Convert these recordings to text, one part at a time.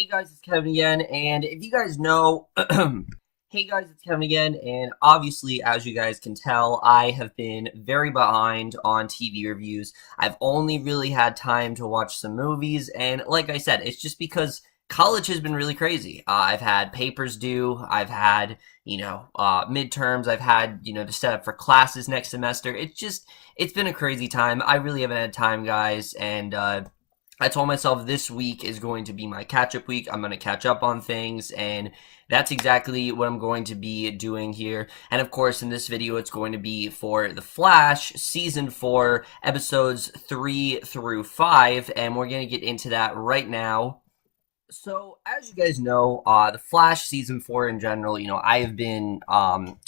Hey guys, it's Kevin again, and if you guys know, hey guys, it's Kevin again, and obviously, as you guys can tell, I have been very behind on TV reviews. I've only really had time to watch some movies, and like I said, it's just because college has been really crazy. I've had papers due, I've had, midterms, I've had, to set up for classes next semester. It's been a crazy time. I really haven't had time, guys, and, I told myself this week is going to be my catch-up week. I'm going to catch up on things, and that's exactly what I'm going to be doing here. And of course, in this video, it's going to be for The Flash, Season 4, Episodes 3 through 5, and we're going to get into that right now. So, as you guys know, The Flash Season 4 in general, I have been,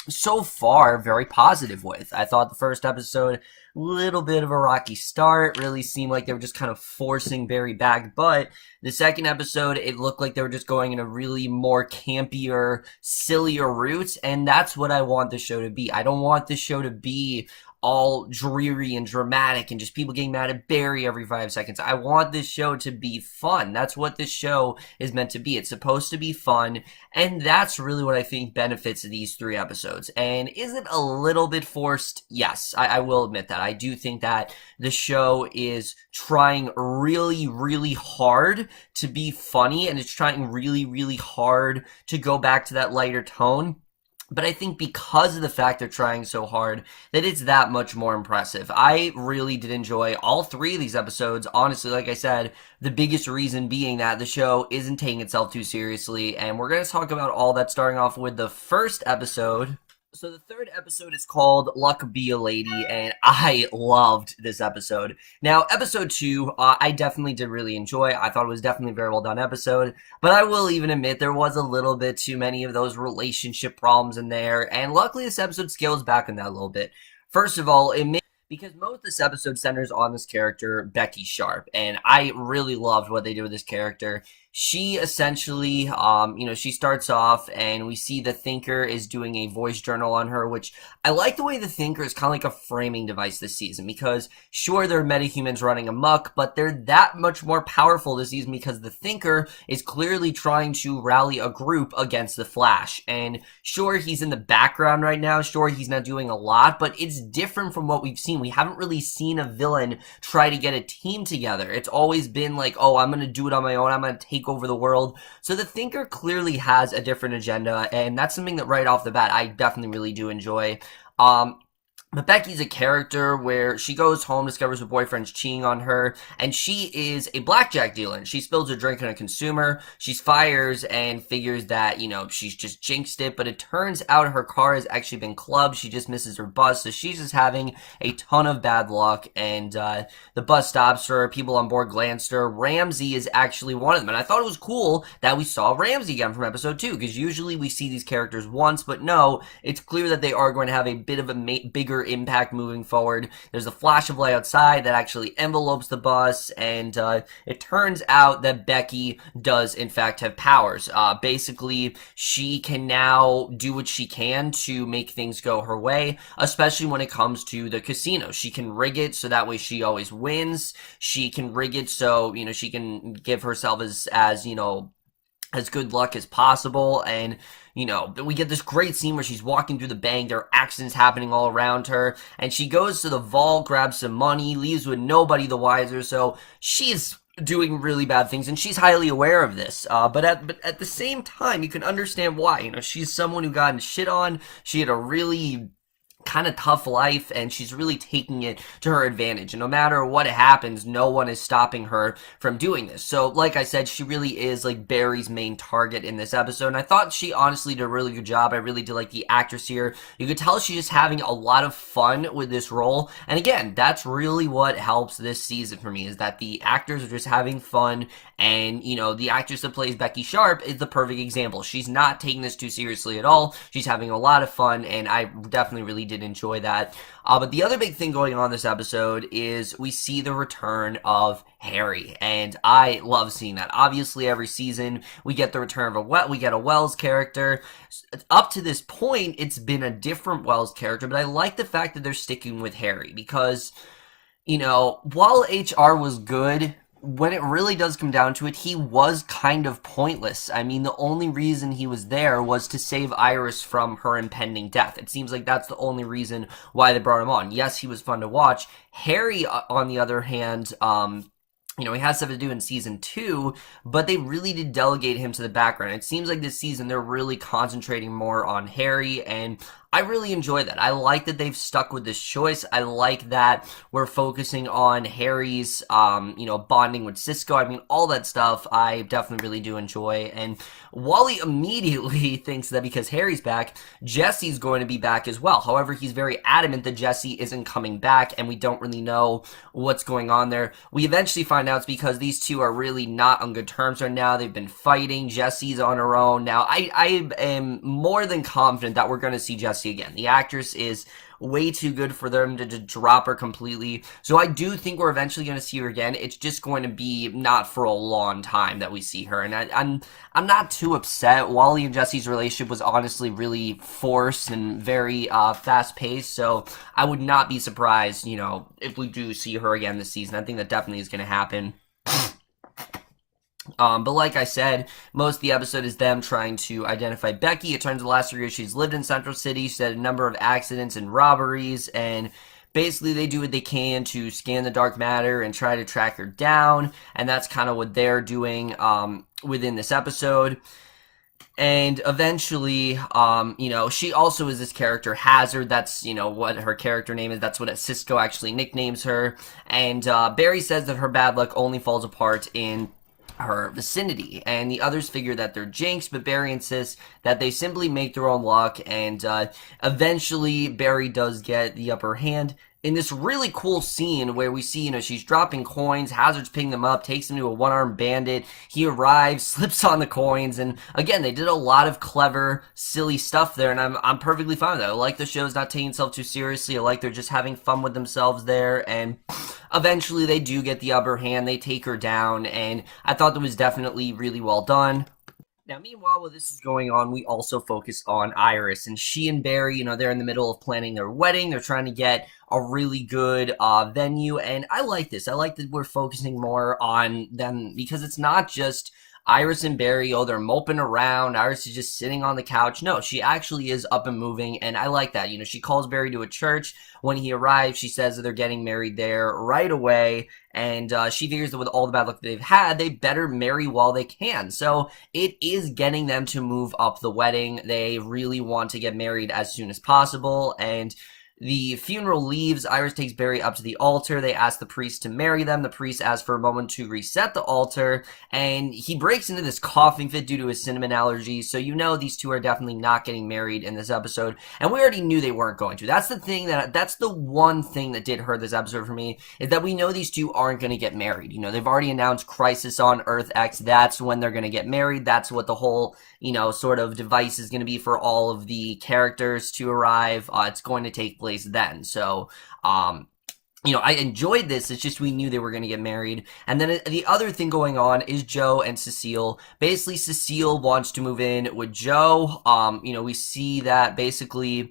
so far, very positive with. I thought the first episode, little bit of a rocky start, really seemed like they were just kind of forcing Barry back, but the second episode, it looked like they were just going in a really more campier, sillier route, and that's what I want the show to be. I don't want the show to be all dreary and dramatic and just people getting mad at Barry every 5 seconds. I want this show to be fun. That's what this show is meant to be. It's supposed to be fun, and that's really what I think benefits these 3 episodes. And is it a little bit forced? Yes, I will admit that. I do think that the show is trying really, really hard to be funny, and it's trying really, really hard to go back to that lighter tone. But I think because of the fact they're trying so hard, that it's that much more impressive. I really did enjoy all 3 of these episodes. Honestly, like I said, the biggest reason being that the show isn't taking itself too seriously. And we're going to talk about all that, starting off with the first episode. So the third episode is called Luck Be a Lady, and I loved this episode. Now, episode 2, I definitely did really enjoy. I thought it was definitely a very well done episode, but I will even admit there was a little bit too many of those relationship problems in there, and luckily this episode scales back on that a little bit. First of all, because most of this episode centers on this character, Becky Sharp, and I really loved what they did with this character. She essentially, she starts off and we see the Thinker is doing a voice journal on her, which I like the way the Thinker is kind of like a framing device this season, because sure, they're metahumans running amok, but they're that much more powerful this season because the Thinker is clearly trying to rally a group against the Flash. And sure, he's in the background right now, sure, he's not doing a lot, but it's different from what we've seen. We haven't really seen a villain try to get a team together. It's always been like, oh, I'm gonna do it on my own, I'm gonna take over the world. So the Thinker clearly has a different agenda, and that's something that right off the bat I definitely really do enjoy. But Becky's a character where she goes home, discovers her boyfriend's cheating on her, and she is a blackjack dealer, and she spills her drink on a consumer. She fires and figures that, she's just jinxed it, but it turns out her car has actually been clubbed. She just misses her bus, so she's just having a ton of bad luck, and the bus stops her. People on board glance at her. Ramsey is actually one of them, and I thought it was cool that we saw Ramsey again from episode 2, because usually we see these characters once, but no, it's clear that they are going to have a bit of a bigger impact moving forward. There's a flash of light outside that actually envelopes the bus, and it turns out that Becky does in fact have powers. Basically, she can now do what she can to make things go her way, especially when it comes to the casino. She can rig it so that way she always wins. She can rig it so, she can give herself as good luck as possible. And we get this great scene where she's walking through the bank, there are accidents happening all around her, and she goes to the vault, grabs some money, leaves with nobody the wiser. So she's doing really bad things, and she's highly aware of this. But at the same time, you can understand why. She's someone who got shit on. She had a really kind of tough life, and she's really taking it to her advantage, and no matter what happens, no one is stopping her from doing this. So like I said, she really is like Barry's main target in this episode, and I thought she honestly did a really good job. I really did like the actress here. You could tell she's just having a lot of fun with this role, and again, that's really what helps this season for me, is that the actors are just having fun. And, the actress that plays Becky Sharp is the perfect example. She's not taking this too seriously at all. She's having a lot of fun, and I definitely really did enjoy that. But the other big thing going on this episode is we see the return of Harry, and I love seeing that. Obviously, every season we get the return of we get a Wells character. Up to this point, it's been a different Wells character, but I like the fact that they're sticking with Harry because, while HR was good, when it really does come down to it, he was kind of pointless. I mean, the only reason he was there was to save Iris from her impending death. It seems like that's the only reason why they brought him on. Yes, he was fun to watch. Harry, on the other hand, he has stuff to do in season 2, but they really did delegate him to the background. It seems like this season they're really concentrating more on Harry, and I really enjoy that. I like that they've stuck with this choice. I like that we're focusing on Harry's, bonding with Cisco. I mean, all that stuff I definitely really do enjoy. And Wally immediately thinks that because Harry's back, Jesse's going to be back as well. However, he's very adamant that Jesse isn't coming back, and we don't really know what's going on there. We eventually find out it's because these two are really not on good terms right now. They've been fighting. Jesse's on her own. Now, I am more than confident that we're going to see Jessie again. The actress is way too good for them to drop her completely. So I do think we're eventually going to see her again. It's just going to be not for a long time that we see her. And I'm not too upset. Wally and Jesse's relationship was honestly really forced and very fast-paced. So I would not be surprised, if we do see her again this season. I think that definitely is going to happen. But like I said, most of the episode is them trying to identify Becky. It turns out the last 3 years she's lived in Central City. She's had a number of accidents and robberies, and basically they do what they can to scan the dark matter and try to track her down, and that's kind of what they're doing within this episode. And eventually, she also is this character, Hazard. That's, what her character name is. That's what Cisco actually nicknames her. And Barry says that her bad luck only falls apart in her vicinity, and the others figure that they're jinxed, but Barry insists that they simply make their own luck, and eventually Barry does get the upper hand in this really cool scene where we see, she's dropping coins, Hazard's picking them up, takes them to a one-armed bandit, he arrives, slips on the coins, and again, they did a lot of clever, silly stuff there, and I'm perfectly fine with that. I like the show's not taking itself too seriously, I like they're just having fun with themselves there, and eventually they do get the upper hand, they take her down, and I thought that was definitely really well done. Now, meanwhile, while this is going on, we also focus on Iris, and she and Barry, they're in the middle of planning their wedding. They're trying to get a really good venue, and I like this. I like that we're focusing more on them because it's not just Iris and Barry, they're moping around. Iris is just sitting on the couch. No, she actually is up and moving, and I like that. She calls Barry to a church. When he arrives, she says that they're getting married there right away, and she figures that with all the bad luck that they've had, they better marry while they can. So it is getting them to move up the wedding. They really want to get married as soon as possible, and the funeral leaves. Iris takes Barry up to the altar. They ask the priest to marry them. The priest asks for a moment to reset the altar, and he breaks into this coughing fit due to his cinnamon allergies. So these two are definitely not getting married in this episode, and we already knew they weren't going to. That's the one thing that did hurt this episode for me, is that we know these two aren't going to get married. They've already announced Crisis on Earth X. That's when they're going to get married. That's what the whole sort of device is going to be for all of the characters to arrive. It's going to take place then. So, I enjoyed this. It's just we knew they were going to get married. And then the other thing going on is Joe and Cecile. Basically, Cecile wants to move in with Joe. We see that basically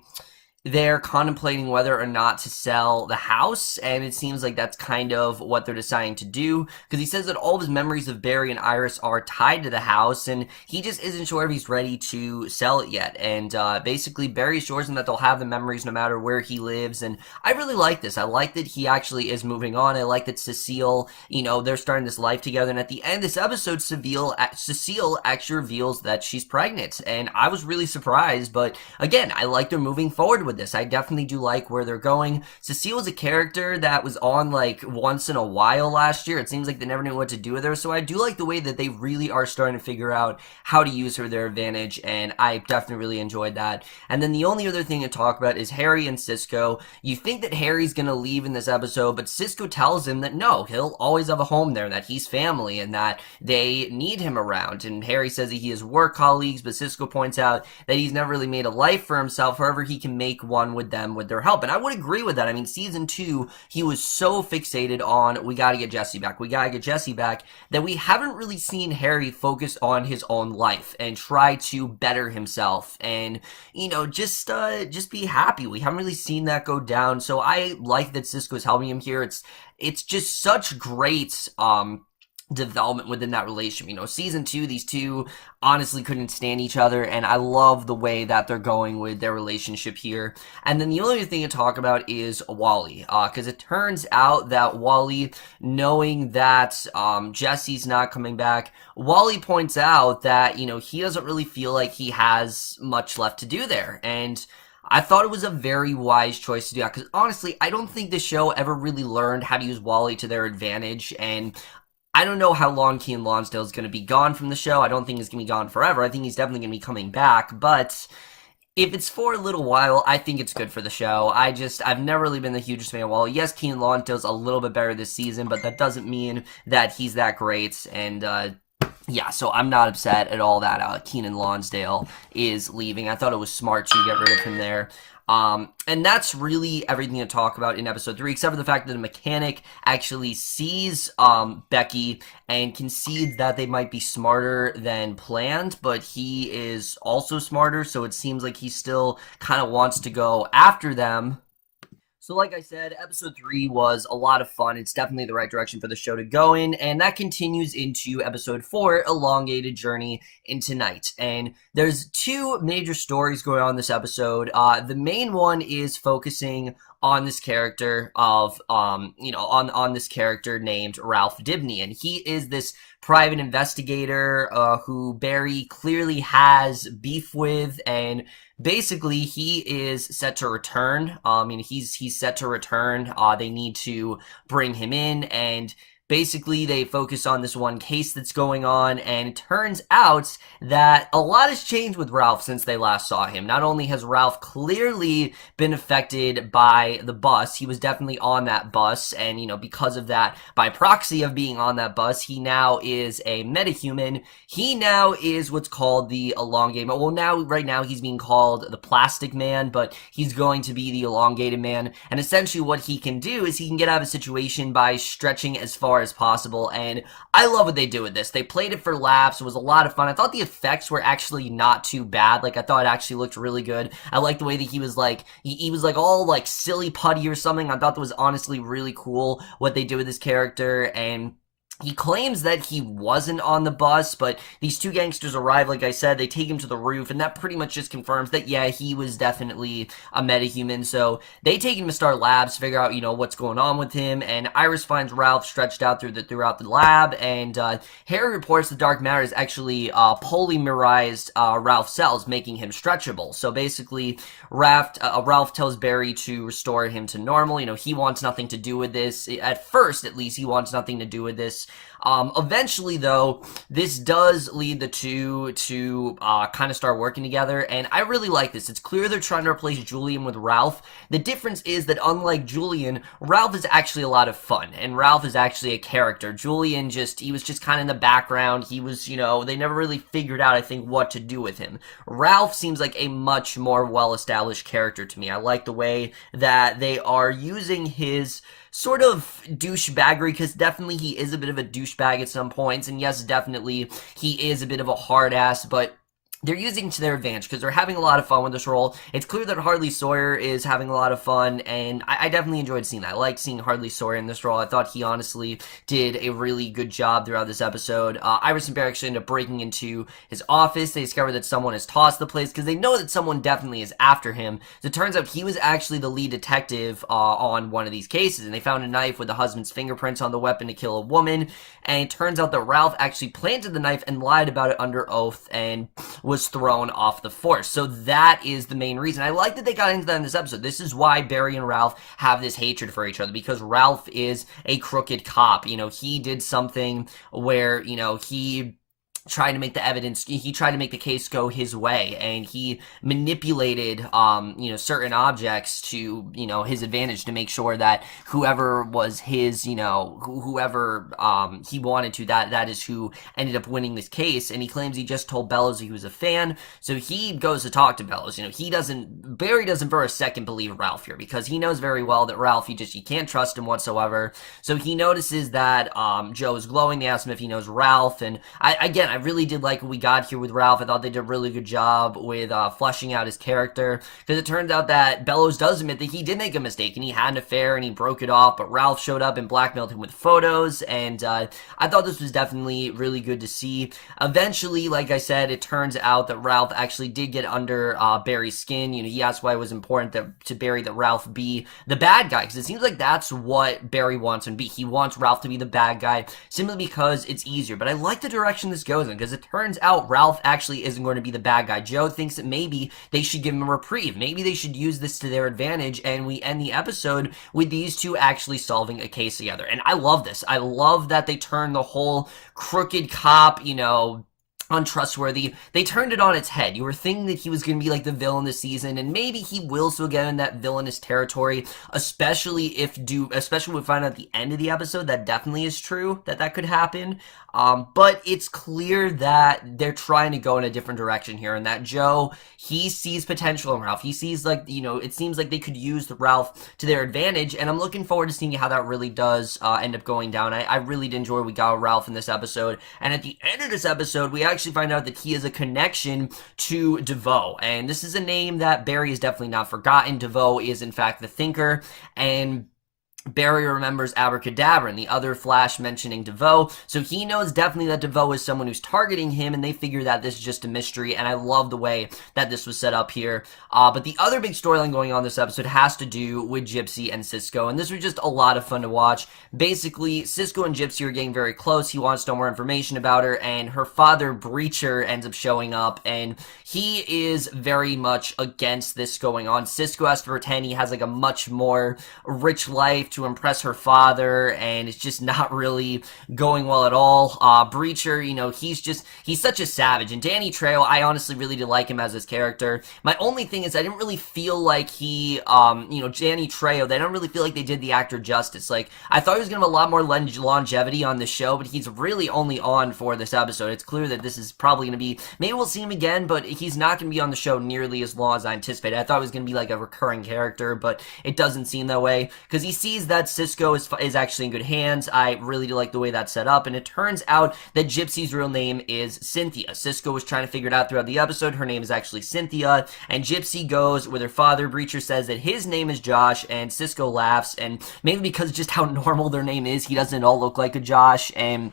they're contemplating whether or not to sell the house, and it seems like that's kind of what they're deciding to do, because he says that all of his memories of Barry and Iris are tied to the house, and he just isn't sure if he's ready to sell it yet. And basically Barry assures him that they'll have the memories no matter where he lives, and I really like this. I like that he actually is moving on. I like that Cecile, they're starting this life together, and at the end of this episode, Cecile actually reveals that she's pregnant, and I was really surprised, but again, I like they're moving forward with this. I definitely do like where they're going. Cecile was a character that was on like once in a while last year. It seems like they never knew what to do with her, so I do like the way that they really are starting to figure out how to use her to their advantage, and I definitely really enjoyed that. And then the only other thing to talk about is Harry and Cisco. You think that Harry's gonna leave in this episode, but Cisco tells him that no, he'll always have a home there, that he's family, and that they need him around. And Harry says that he has work colleagues, but Cisco points out that he's never really made a life for himself. However, he can make one with them with their help, and I would agree with that. I mean, season 2, he was so fixated on we gotta get Jesse back, that we haven't really seen Harry focus on his own life and try to better himself and just be happy. We haven't really seen that go down, so I like that Cisco's helping him here. It's just such great development within that relationship. Season 2, these two honestly couldn't stand each other, and I love the way that they're going with their relationship here. And then the only thing to talk about is Wally, because it turns out that Wally, knowing that Jesse's not coming back, Wally points out that, he doesn't really feel like he has much left to do there, and I thought it was a very wise choice to do that, because honestly, I don't think the show ever really learned how to use Wally to their advantage, and I don't know how long Keiynan Lonsdale is going to be gone from the show. I don't think he's going to be gone forever. I think he's definitely going to be coming back, but if it's for a little while, I think it's good for the show. I've never really been the hugest fan of Wally. Yes, Keiynan Lonsdale's a little bit better this season, but that doesn't mean that he's that great, and yeah, so I'm not upset at all that Keiynan Lonsdale is leaving. I thought it was smart to get rid of him there. And that's really everything to talk about in episode 3, except for the fact that the mechanic actually sees Becky and concedes that they might be smarter than planned, but he is also smarter, so it seems like he still kind of wants to go after them. So like I said, episode 3 was a lot of fun. It's definitely the right direction for the show to go in, and that continues into episode 4, Elongated Journey, into night. And there's 2 major stories going on in this episode. The main one is focusing on this character of, on this character named Ralph Dibny, and he is this private investigator who Barry clearly has beef with, and basically he is set to return. He's set to return. They need to bring him in, and basically they focus on this one case that's going on, and it turns out that a lot has changed with Ralph since they last saw him. Not only has Ralph clearly been affected by the bus, he was definitely on that bus, and because of that, by proxy of being on that bus, he now is a metahuman. He now is what's called the elongated man. Well, right now he's being called the plastic man, but he's going to be the elongated man, and essentially what he can do is he can get out of a situation by stretching as far as possible, and I love what they do with this. They played it for laughs. It was a lot of fun. I thought the effects were actually not too bad. I thought it actually looked really good. I liked the way that he was he was all silly putty or something. I thought that was honestly really cool what they did with this character, and he claims that he wasn't on the bus, but these 2 gangsters arrive, like I said, they take him to the roof, and that pretty much just confirms that, yeah, he was definitely a metahuman. So they take him to Star Labs to figure out, what's going on with him, and Iris finds Ralph stretched out throughout the lab, and Harry reports the dark matter is actually polymerized Ralph's cells, making him stretchable. So basically, Ralph tells Barry to restore him to normal. He wants nothing to do with this. At first, at least, he wants nothing to do with this. Eventually, though, this does lead the two to kind of start working together, and I really like this. It's clear they're trying to replace Julian with Ralph. The difference is that unlike Julian, Ralph is actually a lot of fun, and Ralph is actually a character. Julian he was just kind of in the background. He was, they never really figured out, I think, what to do with him. Ralph seems like a much more well-established character to me. I like the way that they are using his sort of douchebaggery, because definitely he is a bit of a douchebag at some points, and yes, definitely he is a bit of a hard ass, but they're using it to their advantage because they're having a lot of fun with this role. It's clear that Hardly Sawyer is having a lot of fun, and I definitely enjoyed seeing that. I liked seeing Hardly Sawyer in this role. I thought he honestly did a really good job throughout this episode. Iris and Barry actually end up breaking into his office. They discover that someone has tossed the place because they know that someone definitely is after him. So it turns out he was actually the lead detective on one of these cases, and they found a knife with the husband's fingerprints on the weapon to kill a woman, and it turns out that Ralph actually planted the knife and lied about it under oath and was thrown off the force. So that is the main reason. I like that they got into that in this episode. This is why Barry and Ralph have this hatred for each other, because Ralph is a crooked cop. He did something where, he tried to make the case go his way, and he manipulated certain objects to his advantage to make sure that whoever was his whoever he wanted to, that is who ended up winning this case. And he claims he just told Bellows he was a fan, so he goes to talk to Bellows. Barry doesn't for a second believe Ralph here, because he knows very well that Ralph, he can't trust him whatsoever. So he notices that Joe is glowing. They ask him if he knows Ralph, and I I really did like what we got here with Ralph. I thought they did a really good job with fleshing out his character, because it turns out that Bellows does admit that he did make a mistake and he had an affair and he broke it off, but Ralph showed up and blackmailed him with photos, and I thought this was definitely really good to see. Eventually, like I said, it turns out that Ralph actually did get under Barry's skin. You know, he asked why it was important to Barry that Ralph be the bad guy, because it seems like that's what Barry wants him to be. He wants Ralph to be the bad guy simply because it's easier. But I like the direction this goes in, because it turns out Ralph actually isn't going to be the bad guy. Joe thinks that maybe they should give him a reprieve. Maybe they should use this to their advantage, and we end the episode with these two actually solving a case together. And I love this. I love that they turn the whole crooked cop, you know, untrustworthy. They turned it on its head. You were thinking that he was going to be like the villain this season, and maybe he will still get in that villainous territory, especially if we find out at the end of the episode that definitely is true, that could happen. But it's clear that they're trying to go in a different direction here, and that Joe, he sees potential in Ralph. He sees, like, you know, it seems like they could use the Ralph to their advantage, and I'm looking forward to seeing how that really does end up going down. I really did enjoy what we got with Ralph in this episode, and at the end of this episode, we actually find out that he has a connection to DeVoe, and this is a name that Barry has definitely not forgotten. DeVoe is, in fact, the Thinker, and Barry remembers Abracadabra and the other Flash mentioning DeVoe, so he knows definitely that DeVoe is someone who's targeting him, and they figure that this is just a mystery, and I love the way that this was set up here. But the other big storyline going on this episode has to do with Gypsy and Cisco, and this was just a lot of fun to watch. Basically, Cisco and Gypsy are getting very close. He wants to know more information about her, and her father, Breacher, ends up showing up, and he is very much against this going on. Cisco has to pretend he has like a much more rich life to impress her father, and it's just not really going well at all. Breacher, you know, he's such a savage, and Danny Trejo, I honestly really did like him as his character. My only thing is I didn't really feel like he, you know, Danny Trejo, I don't really feel like they did the actor justice. Like, I thought he was gonna have a lot more longevity on the show, but he's really only on for this episode. It's clear that this is probably gonna be, maybe we'll see him again, but he's not gonna be on the show nearly as long as I anticipated. I thought it was gonna be like a recurring character, but it doesn't seem that way, because he sees that Cisco is actually in good hands. I really do like the way that's set up, and it turns out that Gypsy's real name is Cynthia. Cisco was trying to figure it out throughout the episode. Her name is actually Cynthia, and Gypsy goes with her father. Breacher says that his name is Josh, and Cisco laughs, and maybe because just how normal their name is, he doesn't all look like a Josh, and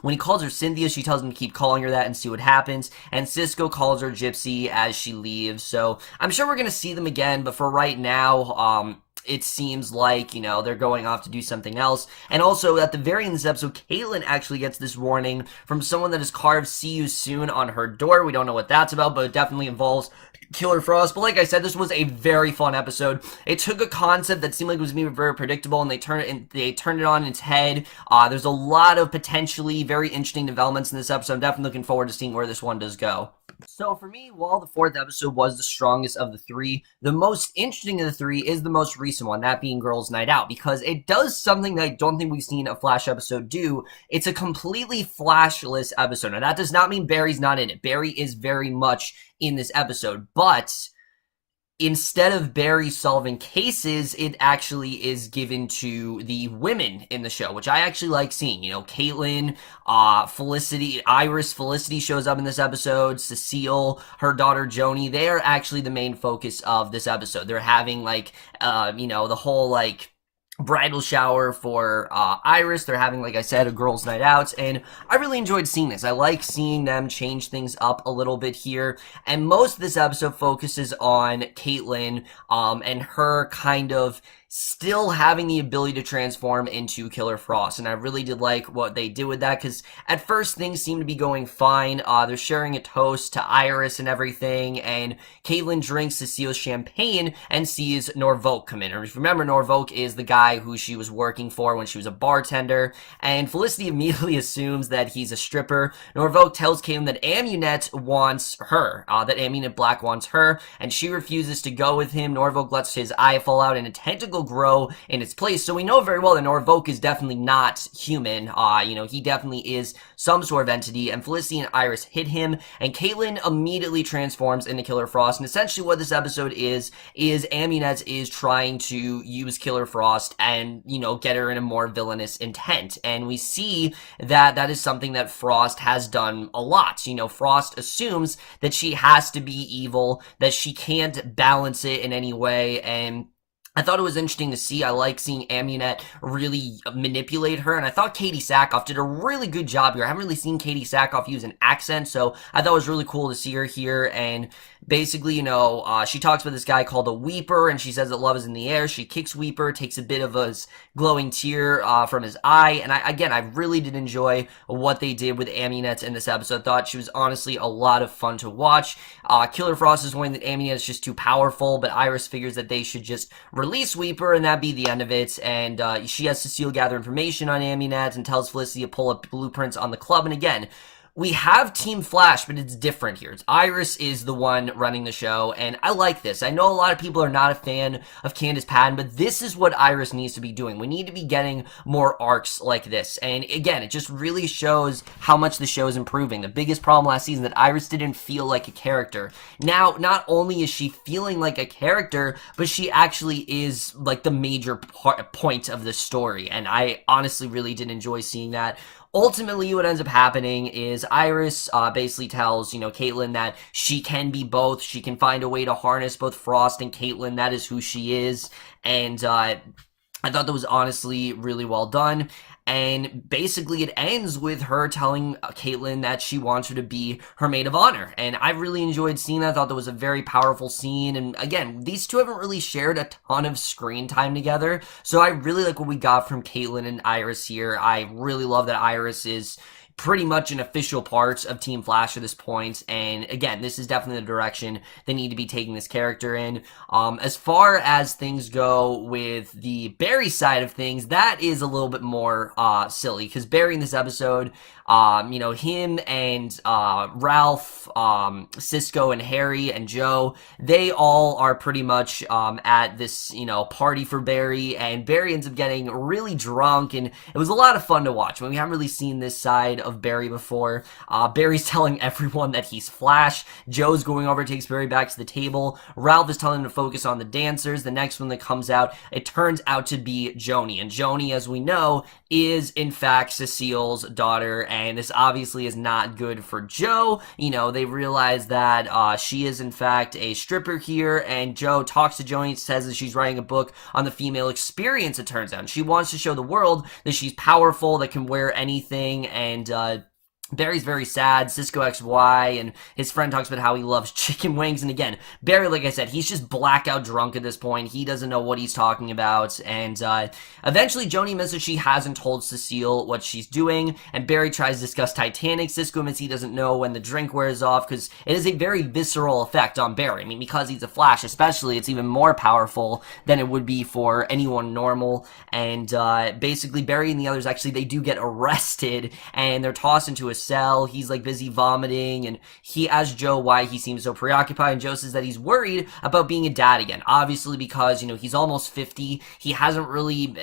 when he calls her Cynthia, she tells him to keep calling her that and see what happens, and Cisco calls her Gypsy as she leaves, so I'm sure we're going to see them again, but for right now, it seems like, you know, they're going off to do something else. And also, at the very end of this episode, Keiynan actually gets this warning from someone that has carved "See You Soon" on her door. We don't know what that's about, but it definitely involves Killer Frost. But like I said, this was a very fun episode. It took a concept that seemed like it was maybe very predictable, and they turned it on its head. There's a lot of potentially very interesting developments in this episode. I'm definitely looking forward to seeing where this one does go. So for me, while the fourth episode was the strongest of the three, the most interesting of the three is the most recent one, that being Girls' Night Out, because it does something that I don't think we've seen a Flash episode do. It's a completely Flashless episode. Now, that does not mean Barry's not in it. Barry is very much in this episode, but instead of Barry solving cases, it actually is given to the women in the show, which I actually like seeing. You know, Keiynan, Felicity, Iris, Felicity shows up in this episode, Cecile, her daughter Joni, they are actually the main focus of this episode. They're having, like, you know, the whole, like, bridal shower for Iris. They're having, like I said, a girls' night out, and I really enjoyed seeing this. I like seeing them change things up a little bit here, and most of this episode focuses on Keiynan and her kind of still having the ability to transform into Killer Frost, and I really did like what they did with that, because at first things seem to be going fine. They're sharing a toast to Iris and everything, and Keiynan drinks Cecile's champagne and sees Norvolk come in. And if you remember, Norvolk is the guy who she was working for when she was a bartender, and Felicity immediately assumes that he's a stripper. Norvolk tells Keiynan that Amunet wants her, that Amunet Black wants her, and she refuses to go with him. Norvolk lets his eye fall out, and a tentacle go grow in its place. So we know very well that Norvok is definitely not human. He definitely is some sort of entity, and Felicity and Iris hit him, and Keiynan immediately transforms into Killer Frost. And essentially what this episode is Amunet is trying to use Killer Frost and, get her in a more villainous intent. And we see that that is something that Frost has done a lot. Frost assumes that she has to be evil, that she can't balance it in any way, and I thought it was interesting to see. I like seeing Amunet really manipulate her, and I thought Katie Sackhoff did a really good job here. I haven't really seen Katie Sackhoff use an accent, so I thought it was really cool to see her here. And basically, she talks about this guy called a Weeper, and she says that love is in the air. She kicks Weeper, takes a bit of a glowing tear from his eye, and I really did enjoy what they did with Amunet in this episode. I thought she was honestly a lot of fun to watch. Killer Frost is warning that Amunet is just too powerful, but Iris figures that they should just release Weeper, and that'd be the end of it. And she has Cecile gather information on Amunet and tells Felicity to pull up blueprints on the club. And again, we have Team Flash, but it's different here. Iris is the one running the show, and I like this. I know a lot of people are not a fan of Candice Patton, but this is what Iris needs to be doing. We need to be getting more arcs like this. And again, it just really shows how much the show is improving. The biggest problem last season that Iris didn't feel like a character. Now, not only is she feeling like a character, but she actually is like the major point of the story. And I honestly really did enjoy seeing that. Ultimately, what ends up happening is Iris basically tells, Caitlin that she can be both. She can find a way to harness both Frost and Caitlin. That is who she is. And I thought that was honestly really well done. And basically it ends with her telling Caitlin that she wants her to be her maid of honor. And I really enjoyed seeing that. I thought that was a very powerful scene. And again, these two haven't really shared a ton of screen time together. So I really like what we got from Caitlin and Iris here. I really love that Iris is pretty much an official part of Team Flash at this point. And again, this is definitely the direction they need to be taking this character in. As far as things go with the Barry side of things, that is a little bit more silly, because Barry in this episode, him and Ralph, Cisco and Harry and Joe, they all are pretty much at this, party for Barry, and Barry ends up getting really drunk, and it was a lot of fun to watch. We haven't really seen this side of Barry before. Barry's telling everyone that he's Flash. Joe's going over, takes Barry back to the table. Ralph is telling him to focus on the dancers. The next one that comes out, it turns out to be Joni, and Joni, as we know, is in fact Cecile's daughter, and this obviously is not good for Joe. They realize that she is in fact a stripper here, and Joe talks to Joni, says that she's writing a book on the female experience, it turns out. And she wants to show the world that she's powerful, that can wear anything, and Barry's very sad. Cisco XY and his friend talks about how he loves chicken wings. And again, Barry, like I said, he's just blackout drunk at this point. He doesn't know what he's talking about. And eventually, Joni admits that she hasn't told Cecile what she's doing. And Barry tries to discuss Titanic. Cisco admits he doesn't know when the drink wears off, because it is a very visceral effect on Barry. Because he's a Flash, especially, it's even more powerful than it would be for anyone normal. And basically, Barry and the others, actually, they do get arrested, and they're tossed into a cell. He's like busy vomiting, and he asks Joe why he seems so preoccupied, and Joe says that he's worried about being a dad again, obviously because he's almost 50. He hasn't really,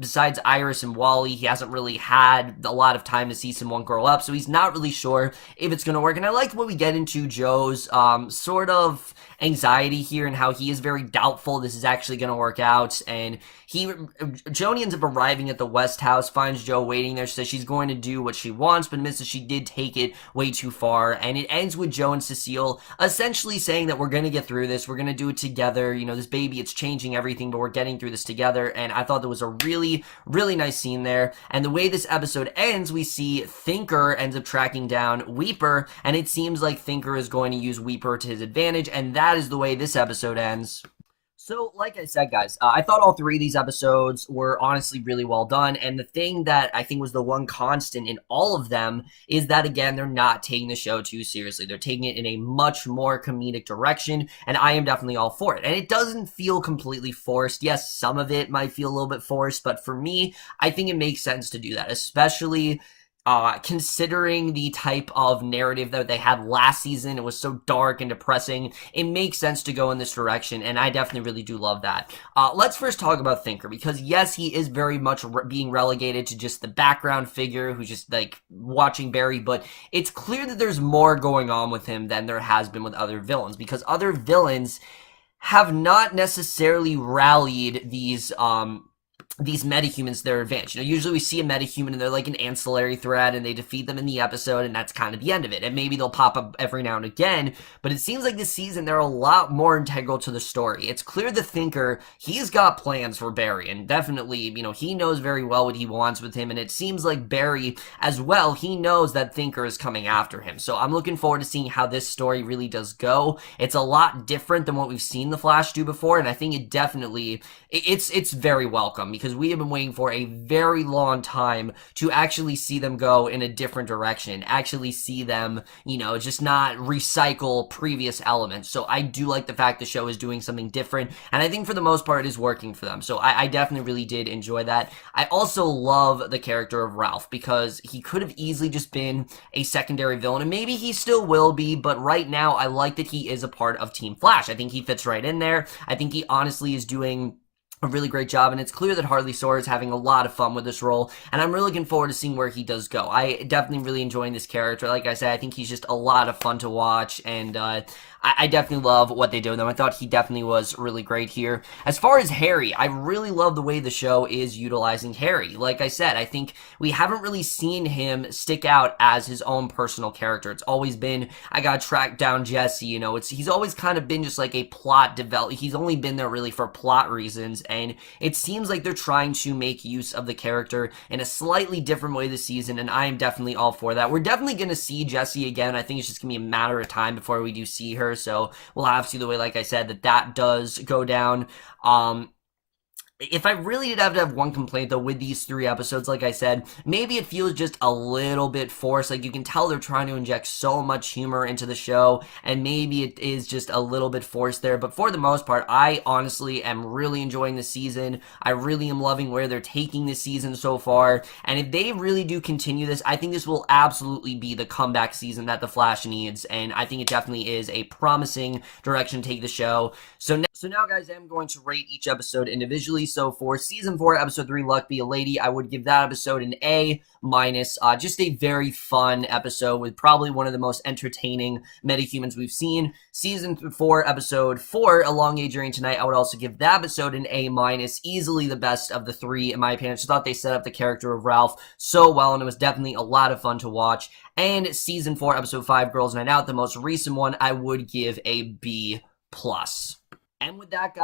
besides Iris and Wally, he hasn't really had a lot of time to see someone grow up, so he's not really sure if it's going to work. And I like when we get into Joe's sort of anxiety here, and how he is very doubtful this is actually going to work out. And Joni ends up arriving at the West House, finds Joe waiting there. She says she's going to do what she wants, but admits that she did take it way too far. And it ends with Joe and Cecile essentially saying that we're going to get through this, we're going to do it together. This baby, it's changing everything, but we're getting through this together. And I thought there was a really, really nice scene there. And the way this episode ends, we see Thinker ends up tracking down Weeper, and it seems like Thinker is going to use Weeper to his advantage, and that is the way this episode ends. So, like I said, guys, I thought all three of these episodes were honestly really well done, and the thing that I think was the one constant in all of them is that, again, they're not taking the show too seriously. They're taking it in a much more comedic direction, and I am definitely all for it. And it doesn't feel completely forced. Yes, some of it might feel a little bit forced, but for me, I think it makes sense to do that, especially Considering the type of narrative that they had last season, it was so dark and depressing. It makes sense to go in this direction, and I definitely really do love that. Let's first talk about Thinker, because yes, he is very much being relegated to just the background figure who's just like watching Barry, but it's clear that there's more going on with him than there has been with other villains, because other villains have not necessarily rallied these metahumans to their advantage. Usually we see a metahuman and they're like an ancillary threat and they defeat them in the episode and that's kind of the end of it. And maybe they'll pop up every now and again, but it seems like this season they're a lot more integral to the story. It's clear the Thinker, he's got plans for Barry, and definitely, he knows very well what he wants with him, and it seems like Barry as well, he knows that Thinker is coming after him. So I'm looking forward to seeing how this story really does go. It's a lot different than what we've seen the Flash do before, and I think it definitely, it's very welcome, because we have been waiting for a very long time to actually see them go in a different direction, actually see them, just not recycle previous elements. So I do like the fact the show is doing something different, and I think for the most part it is working for them. So I definitely really did enjoy that. I also love the character of Ralph, because he could have easily just been a secondary villain, and maybe he still will be, but right now I like that he is a part of Team Flash. I think he fits right in there. I think he honestly is doing a really great job, and it's clear that Harley Soar is having a lot of fun with this role, and I'm really looking forward to seeing where he does go. I definitely really enjoying this character. Like I said, I think he's just a lot of fun to watch, and I definitely love what they do with him. I thought he definitely was really great here. As far as Harry, I really love the way the show is utilizing Harry. Like I said, I think we haven't really seen him stick out as his own personal character. It's always been, I gotta track down Jesse, he's always kind of been just like a plot develop. He's only been there really for plot reasons, and it seems like they're trying to make use of the character in a slightly different way this season, and I am definitely all for that. We're definitely gonna see Jesse again. I think it's just gonna be a matter of time before we do see her. So we'll have to see the way, like I said, that does go down. If I really did have to have one complaint, though, with these 3 episodes, like I said, maybe it feels just a little bit forced. Like, you can tell they're trying to inject so much humor into the show, and maybe it is just a little bit forced there. But for the most part, I honestly am really enjoying the season. I really am loving where they're taking this season so far. And if they really do continue this, I think this will absolutely be the comeback season that The Flash needs. And I think it definitely is a promising direction to take the show. So now, guys, I'm going to rate each episode individually. So for Season 4, Episode 3, Luck Be a Lady, I would give that episode an A-. Just a very fun episode with probably one of the most entertaining metahumans we've seen. Season 4, Episode 4, Elongated Journey Tonight, I would also give that episode an A-. Easily the best of the 3, in my opinion. I just thought they set up the character of Ralph so well, and it was definitely a lot of fun to watch. And Season 4, Episode 5, Girls Night Out, the most recent one, I would give a B+. And with that, guys,